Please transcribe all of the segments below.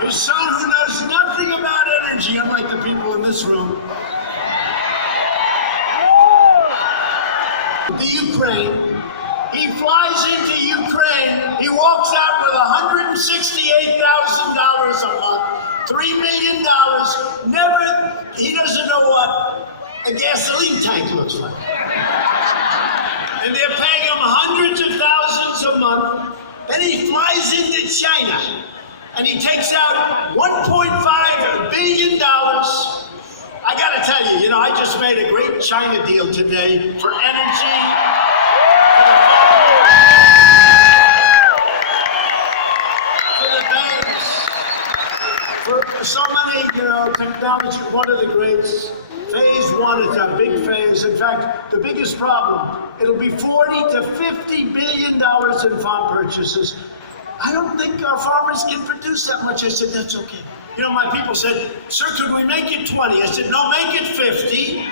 His son, who knows nothing about energy, unlike the people in this room. The Ukraine. He flies into Ukraine. He walks out with $168,000 a month, $3 million. He doesn't know what a gasoline tank looks like. And they're paying him hundreds of thousands a month. Then he flies into China and he takes out $1.5 billion. I gotta tell you, I just made a great China deal today for energy. For the banks. For so many, technology, one of the greats. Phase one is a big phase. In fact, the biggest problem, it'll be $40 to $50 billion in farm purchases. I don't think our farmers can produce that much. I said, that's okay. My people said, sir, could we make it 20? I said, no, make it 50.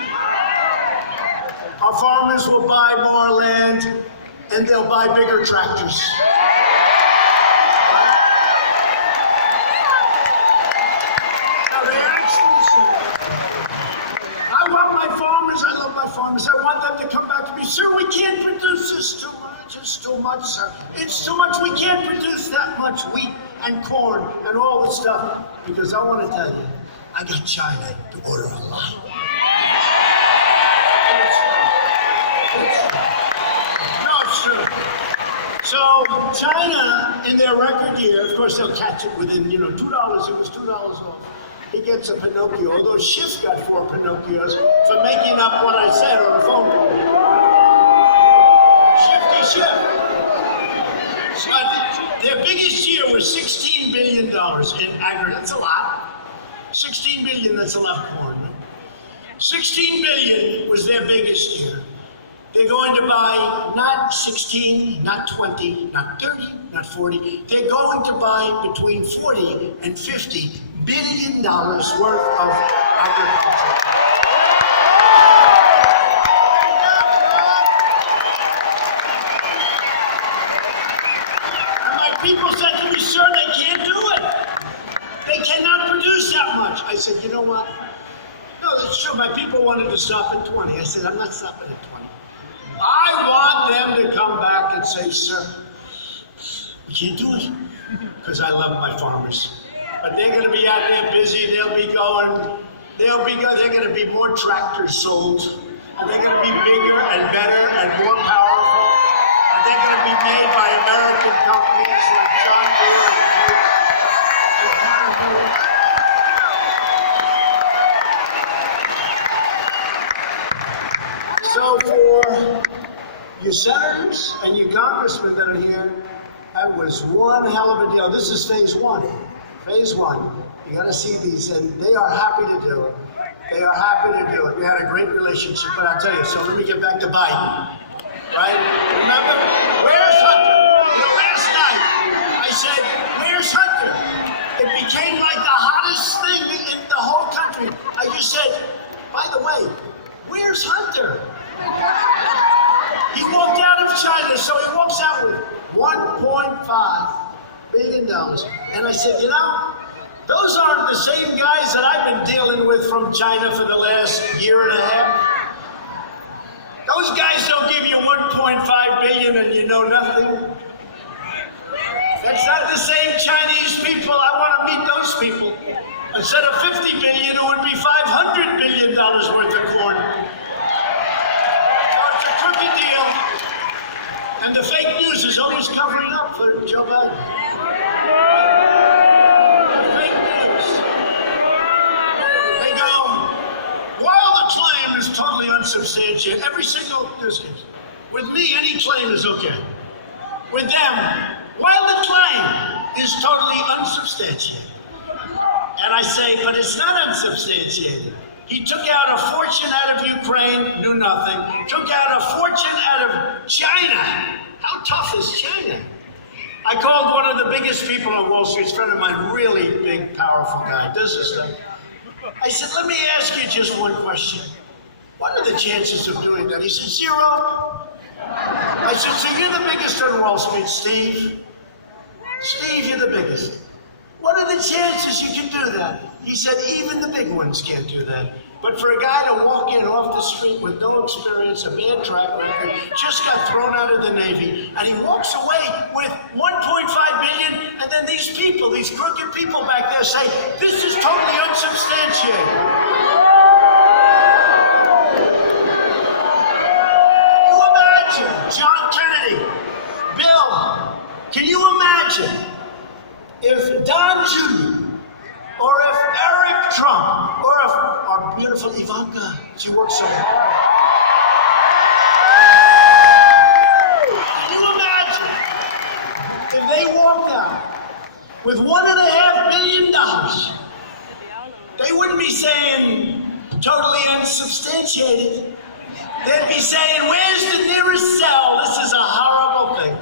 Our farmers will buy more land and they'll buy bigger tractors. I love my farmers. I want them to come back to me. Sir, we can't produce this too much. It's too much, sir. It's too much. We can't produce that much wheat and corn and all the stuff. Because I want to tell you, I got China to order a lot. No, it's true. So China, in their record year, of course, they'll catch it within, $2. It was $2 off. He gets a Pinocchio, although Schiff got 4 Pinocchios for making up what I said on the phone call. Shifty Schiff. So their biggest year was $16 billion in aggregate. That's a lot. $16 billion, that's a lot of corn. Right? $16 billion was their biggest year. They're going to buy not 16, not 20, not 30, not 40. They're going to buy between 40 and $50 billion worth of agriculture. And my people said to me, sir, they can't do it. They cannot produce that much. I said, you know what? No, that's true. My people wanted to stop at 20. I said, I'm not stopping at 20. I want them to come back and say, sir, we can't do it. Because I love my farmers. But they're going to be out there busy. They're going to be more tractors sold. And they're going to be bigger and better and more powerful. And they're going to be made by American companies like John Deere and Caterpillar. So for your senators and your congressmen that are here, that was one hell of a deal. This is phase one. Phase one. You got to see these, and they are happy to do it. They are happy to do it. We had a great relationship, but I'll tell you, so let me get back to Biden. Right? Remember? Where's Hunter? Last night, I said, where's Hunter? It became like the hottest thing in the whole country. I just said, by the way, where's Hunter? He walked out of China, so he walks out with $1.5 billion. And I said, those aren't the same guys that I've been dealing with from China for the last year and a half. Those guys don't give you $1.5 billion and you know nothing. That's not the same Chinese people. I want to meet those people. Instead of $50 billion, it would be $500 billion worth of corn. It's a crooked deal. And the fake news is always covering up for Joe Biden. The fake news. They go, while the claim is totally unsubstantiated, every single news case. With me, any claim is okay. With them, while the claim is totally unsubstantiated. And I say, but it's not unsubstantiated. He took out a fortune out of Ukraine, knew nothing. Took out a fortune out of China. How tough is China? I called one of the biggest people on Wall Street, a friend of mine, really big, powerful guy, does this stuff. I said, let me ask you just one question. What are the chances of doing that? He said, 0. I said, so you're the biggest on Wall Street, Steve. Steve, you're the biggest. What are the the chances you can do that? He said, even the big ones can't do that. But for a guy to walk in off the street with no experience, a bad track record, just got thrown out of the Navy, and he walks away with $1.5 million, and then these people, these crooked people back there say, this is totally unsubstantiated. Can you imagine John Kennedy, Bill, can you imagine if Don Jr., or if Eric Trump, or if our beautiful Ivanka, she works so hard. Can you imagine if they walked out with $1.5 million? They wouldn't be saying totally unsubstantiated. They'd be saying, where's the nearest cell? This is a horrible thing.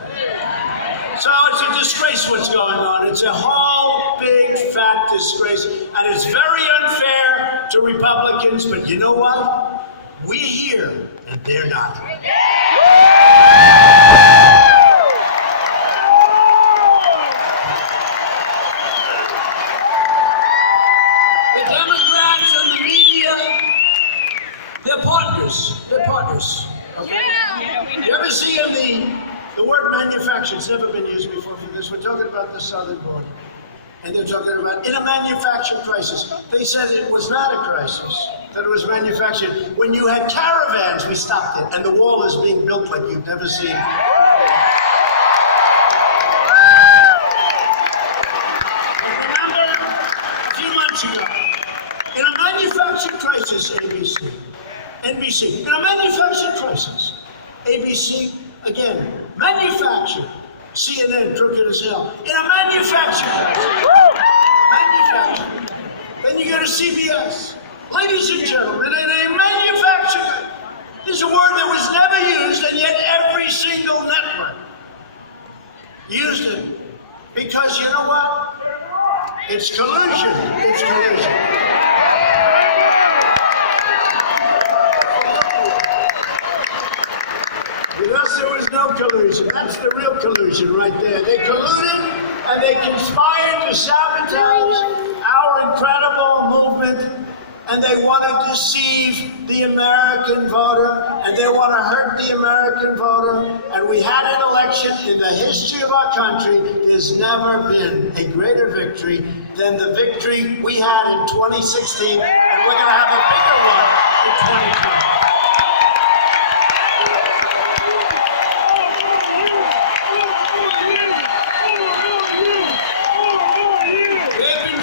So it's a disgrace what's going on. It's a whole big fat disgrace. And it's very unfair to Republicans, but you know what? We're here and they're not. The Democrats and the media, they're partners. They're partners. Okay? You ever see the word manufactured? It's never been used before for this. We're talking about the southern border. And they're talking about in a manufactured crisis. They said it was not a crisis, that it was manufactured. When you had caravans, we stopped it. And the wall is being built like you've never seen. Remember, a few months ago, in a manufactured crisis, NBC, in a manufactured crisis, ABC, again, manufactured. CNN, crooked as hell. In a manufactured crisis. Manufactured. Then you go to CBS. Ladies and gentlemen, in a manufactured, there's a word that was never used, and yet every single network used it. Because you know what? It's collusion. It's collusion. With us, there was no collusion. That's the real collusion right there. They colluded and they conspired to sabotage our incredible movement, and they want to deceive the American voter, and they want to hurt the American voter. And we had an election in the history of our country. There's never been a greater victory than the victory we had in 2016, and we're going to have a bigger one in 2020.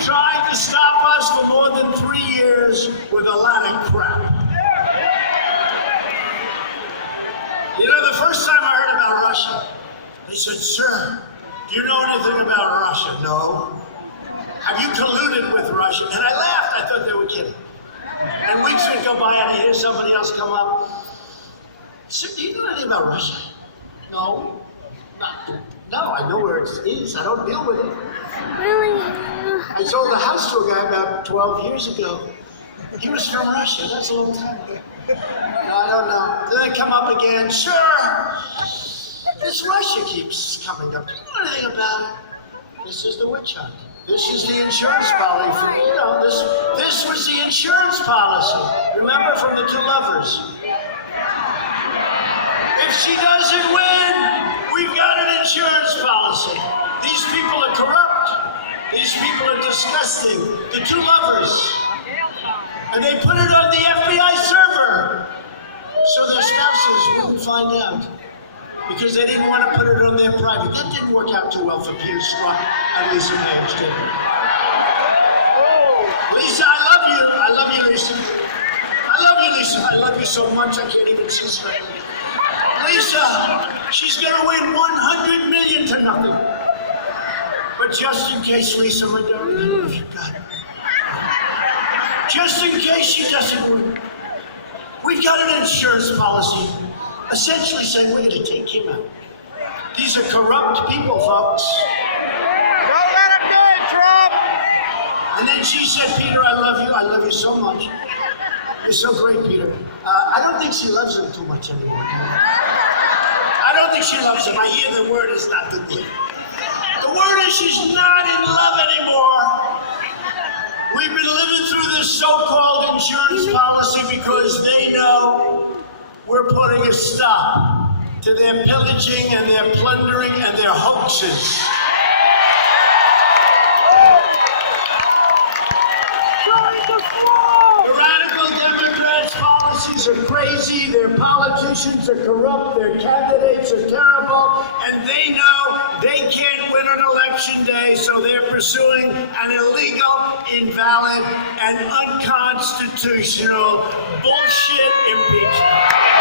Trying to stop us for more than 3 years with a lot of crap. You know, the first time I heard about Russia, they said, sir, do you know anything about Russia? No. Have you colluded with Russia? And I laughed. I thought they were kidding. And weeks would go by and I hear somebody else come up. Sir, do you know anything about Russia? No. No, I know where it is. I don't deal with it. Really? I sold a house to a guy about 12 years ago. He was from Russia. That's a long time ago. No, I don't know. Then they come up again. Sure. This Russia keeps coming up. Do you know anything about it? This is the witch hunt. This is the insurance policy. You know, this was the insurance policy. Remember, from the two lovers. If she doesn't win, we've got an insurance policy. These people are corrupt. These people are disgusting. The two lovers. And they put it on the FBI server so their spouses wouldn't find out. Because they didn't want to put it on their private. That didn't work out too well for Piers Strong and Lisa Page, did it? Lisa, I love you. I love you, Lisa. I love you, Lisa. I love you so much I can't even see straight. Lisa, she's going to win $100 million to nothing. But just in case, Lisa, my darling, I love you, God. Just in case she doesn't win, we've got an insurance policy essentially saying we're going to take him out. These are corrupt people, folks. Don't let him do it, Trump! And then she said, Peter, I love you. I love you so much. You're so great, Peter. I don't think she loves him too much anymore. I don't think she loves him. I hear the word is not the good. The word is she's not in love anymore. we're putting a stop to their pillaging and their plundering and their hoaxes. The radical Democrats' policies are crazy, their politicians are corrupt, their candidates are terrible, and they know they can't win on election day, so they're pursuing an illegal, invalid, and unconstitutional bullshit impeachment.